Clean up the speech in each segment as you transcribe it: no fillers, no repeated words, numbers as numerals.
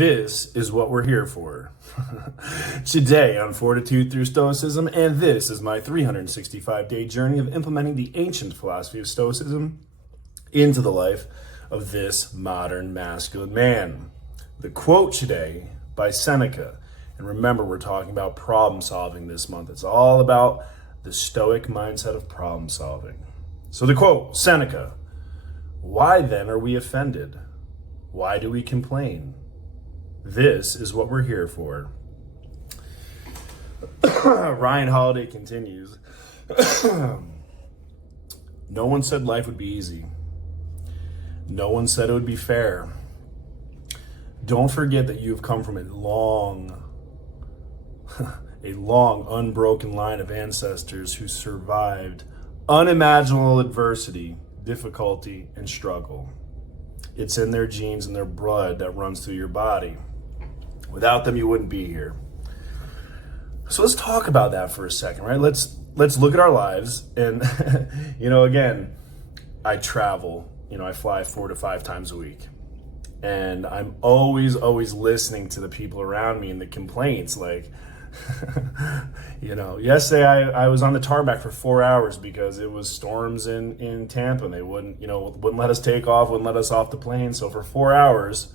This is what we're here for. Today on Fortitude Through Stoicism, and this is my 365-day journey of implementing the ancient philosophy of Stoicism into the life of this modern masculine man. The quote today by Seneca, and remember we're talking about problem solving this month. It's all about the Stoic mindset of problem solving. So the quote, Seneca, "Why then are we offended? Why do we complain? This is what we're here for." Ryan Holiday continues, "No one said life would be easy. No one said it would be fair. Don't forget that you've come from a long unbroken line of ancestors who survived unimaginable adversity, difficulty, and struggle. It's in their genes and their blood that runs through your body. Without them, you wouldn't be here." So let's talk about that for a second, right? Let's look at our lives. And, again, I travel, I fly 4 to 5 times a week. And I'm always listening to the people around me and the complaints. Like, yesterday I was on the tarmac for 4 hours because it was storms in Tampa, and they wouldn't let us take off, wouldn't let us off the plane. So for 4 hours,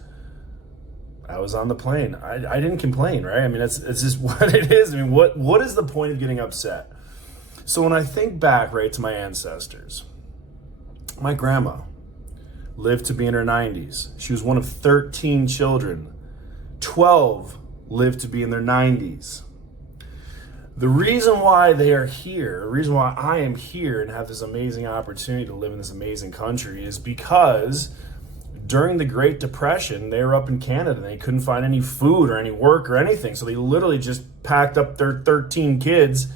I was on the plane. I didn't complain, right? I mean, it's just what it is. I mean, what is the point of getting upset? So when I think back, right, to my ancestors, my grandma lived to be in her 90s. She was one of 13 children. 12 lived to be in their 90s. The reason why they are here, the reason why I am here and have this amazing opportunity to live in this amazing country is because during the Great Depression, they were up in Canada and they couldn't find any food or any work or anything. So they literally just packed up their 13 kids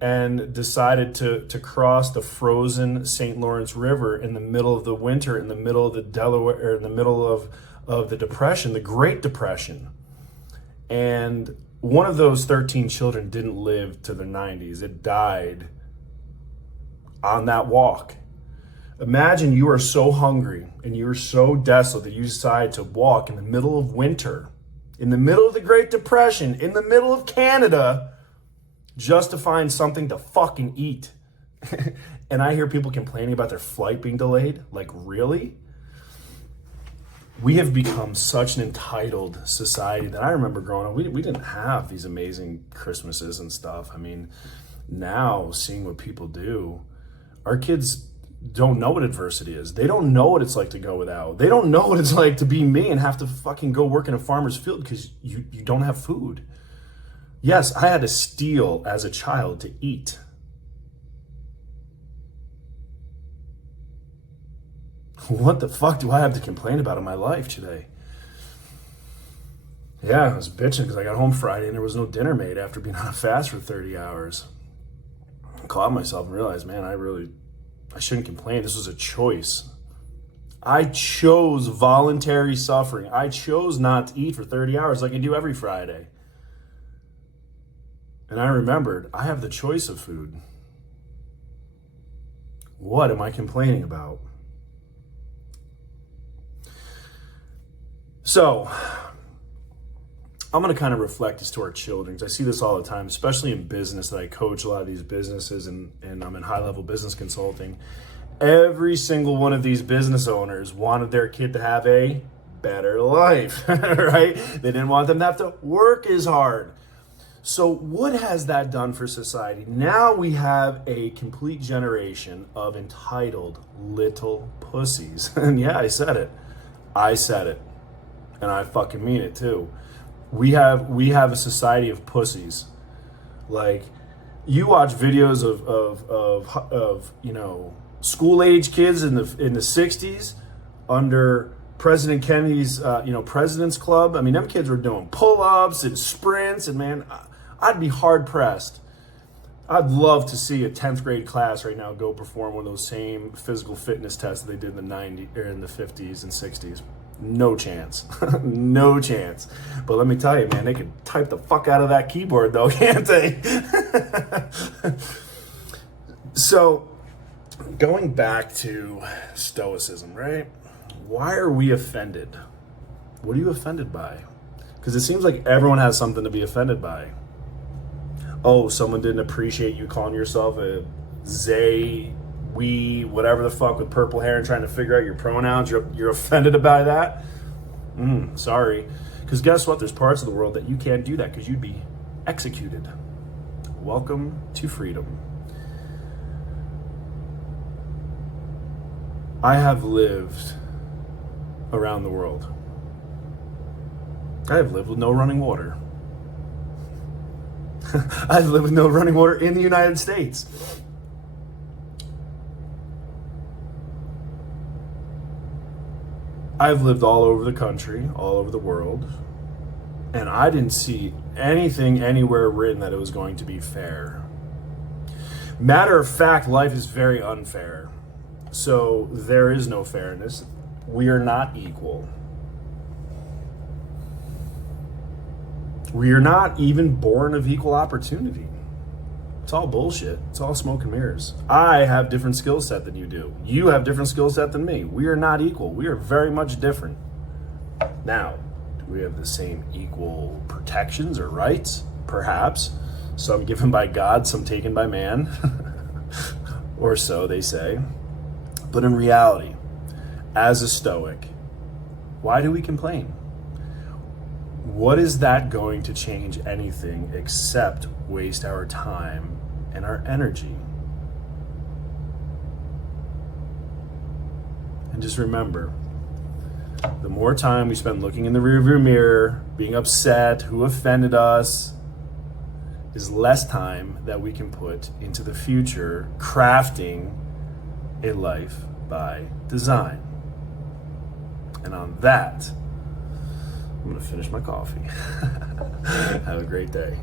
and decided to cross the frozen St. Lawrence River in the middle of the winter, in the middle of the Delaware, or in the middle of the Depression, the Great Depression. And one of those 13 children didn't live to their 90s. It died on that walk. Imagine you are so hungry and you are so desolate that you decide to walk in the middle of winter, in the middle of the Great Depression, in the middle of Canada, just to find something to fucking eat. And I hear people complaining about their flight being delayed. Like, really? We have become such an entitled society that I remember growing up, we didn't have these amazing Christmases and stuff. I mean, now seeing what people do, our kids don't know what adversity is. They don't know what it's like to go without. They don't know what it's like to be me and have to fucking go work in a farmer's field because you don't have food. Yes, I had to steal as a child to eat. What the fuck do I have to complain about in my life today? Yeah, I was bitching because I got home Friday and there was no dinner made after being on a fast for 30 hours. I caught myself and realized, man, I shouldn't complain. This was a choice. I chose voluntary suffering. I chose not to eat for 30 hours like I do every Friday. And I remembered, I have the choice of food. What am I complaining about? So, I'm going to kind of reflect this to our children. I see this all the time, especially in business, that I coach a lot of these businesses and I'm in high-level business consulting. Every single one of these business owners wanted their kid to have a better life, right? They didn't want them to have to work as hard. So what has that done for society? Now we have a complete generation of entitled little pussies. And yeah, I said it. And I fucking mean it too. We have a society of pussies. Like, you watch videos of school age kids in the 60s under President Kennedy's President's Club. I mean, them kids were doing pull-ups and sprints, and man, I'd be hard pressed. I'd love to see a 10th grade class right now go perform one of those same physical fitness tests that they did in the 90s or in the 50s and 60s. No chance. No chance. But let me tell you, man, they could type the fuck out of that keyboard though, can't they? So, going back to Stoicism, right? Why are we offended? What are you offended by? Because it seems like everyone has something to be offended by. Oh, someone didn't appreciate you calling yourself a they, we, whatever the fuck with purple hair and trying to figure out your pronouns. You're offended by that? Sorry. Because guess what? There's parts of the world that you can't do that because you'd be executed. Welcome to freedom. I have lived around the world. I have lived with no running water. I've lived with no running water in the United States. I've lived all over the country, all over the world, and I didn't see anything anywhere written that it was going to be fair. Matter of fact, life is very unfair. So there is no fairness. We are not equal. We are not even born of equal opportunity. It's all bullshit. It's all smoke and mirrors. I have different skill set than you do. You have different skill set than me. We are not equal. We are very much different. Now, do we have the same equal protections or rights? Perhaps. Some given by God, some taken by man. Or so they say. But in reality, as a Stoic, why do we complain? What is that going to change anything except waste our time and our energy? And just remember, the more time we spend looking in the rearview mirror, being upset, who offended us, is less time that we can put into the future, crafting a life by design. And on that, I'm going to finish my coffee. Have a great day.